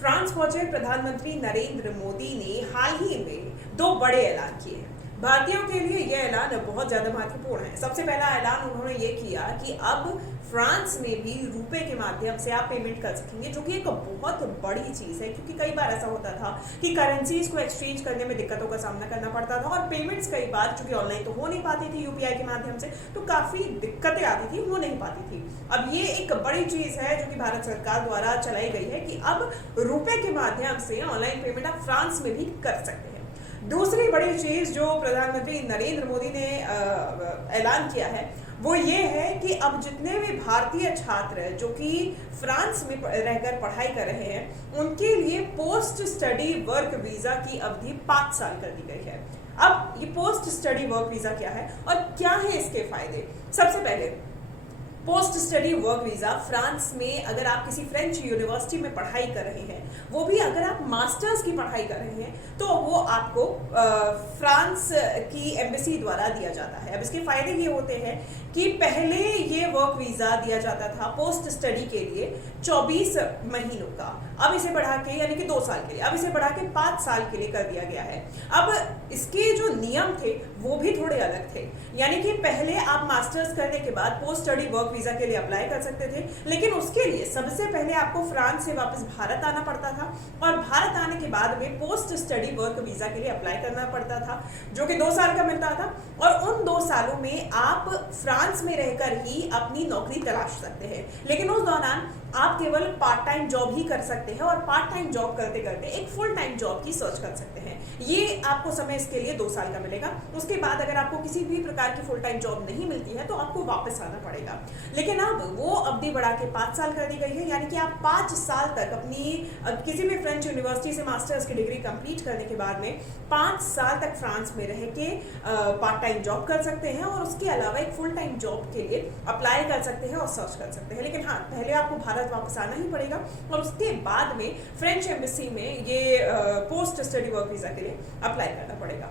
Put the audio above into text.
France पहुंचे प्रधानमंत्री नरेंद्र मोदी ने हाल ही में दो बड़े ऐलान किए हैं। भारतीयों के लिए यह ऐलान बहुत ज्यादा महत्वपूर्ण है। सबसे पहला ऐलान उन्होंने ये किया कि अब फ्रांस में भी रुपए के माध्यम से आप पेमेंट कर सकेंगे, जो कि एक बहुत बड़ी चीज है, क्योंकि कई बार ऐसा होता था कि करेंसीज को एक्सचेंज करने में दिक्कतों का सामना करना पड़ता था और पेमेंट्स कई बार चूंकि ऑनलाइन तो हो नहीं पाती थी यूपीआई के माध्यम से, तो काफी दिक्कतें आती थी, हो नहीं पाती थी। अब ये एक बड़ी चीज है जो कि भारत सरकार द्वारा चलाई गई है कि अब रुपए के माध्यम से ऑनलाइन पेमेंट आप फ्रांस में भी कर सकते हैं। दूसरी बड़ी चीज जो प्रधानमंत्री नरेंद्र मोदी ने ऐलान किया है वो ये है कि अब जितने भी भारतीय छात्र जो कि फ्रांस में रहकर पढ़ाई कर रहे हैं उनके लिए पोस्ट स्टडी वर्क वीजा की अवधि 5 साल कर दी गई है। अब ये पोस्ट स्टडी वर्क वीजा क्या है और क्या है इसके फायदे? सबसे पहले post study work visa France में अगर आप किसी फ्रेंच यूनिवर्सिटी में पढ़ाई कर रहे हैं, वो भी अगर आप मास्टर्स की पढ़ाई कर रहे हैं, तो वो आपको फ्रांस की एम्बेसी द्वारा दिया जाता है। अब इसके फायदे ये होते हैं कि पहले ये वर्क वीजा दिया जाता था पोस्ट स्टडी के लिए 24 महीनों का, अब इसे बढ़ा के यानी कि 2 साल के लिए, अब इसे बढ़ा के 5 साल के लिए कर दिया गया है। अब इसके जो नियम थे वो भी थोड़े अलग थे, यानी कि पहले आप मास्टर्स करने के बाद पोस्ट स्टडी वर्क वीजा के लिए अप्लाई कर सकते थे, लेकिन उसके लिए सबसे पहले आपको फ्रांस से वापस भारत आना पड़ता था और भारत आने के बाद में पोस्ट स्टडी वर्क वीजा के लिए अप्लाई करना पड़ता था, जो कि 2 साल का मिलता था। और उन 2 सालों में आप फ्रांस में रहकर ही अपनी नौकरी तलाश सकते हैं, लेकिन उस दौरान आप केवल पार्ट टाइम जॉब ही कर सकते हैं और पार्ट टाइम जॉब करते करते एक फुल टाइम जॉब की सर्च कर सकते हैं। ये आपको समय इसके लिए 2 साल का मिलेगा। उसके बाद अगर आपको किसी भी प्रकार की फुल टाइम जॉब नहीं मिलती है तो आपको वापस आना पड़ेगा। लेकिन अब वो अवधि बढ़ा के 5 साल कर दी गई है, यानी कि आप 5 साल तक अपनी किसी भी फ्रेंच यूनिवर्सिटी से मास्टर्स की डिग्री कंप्लीट करने के बाद में 5 साल तक फ्रांस में रह के पार्ट टाइम जॉब कर सकते हैं और उसके अलावा एक फुल टाइम जॉब के लिए अप्लाई कर सकते हैं और सर्च कर सकते हैं। लेकिन हाँ, पहले आपको भारत वापस आना ही पड़ेगा और उसके बाद में फ्रेंच एम्बेसी में ये पोस्ट स्टडी वर्क वीजा के लिए अप्लाई करना पड़ेगा।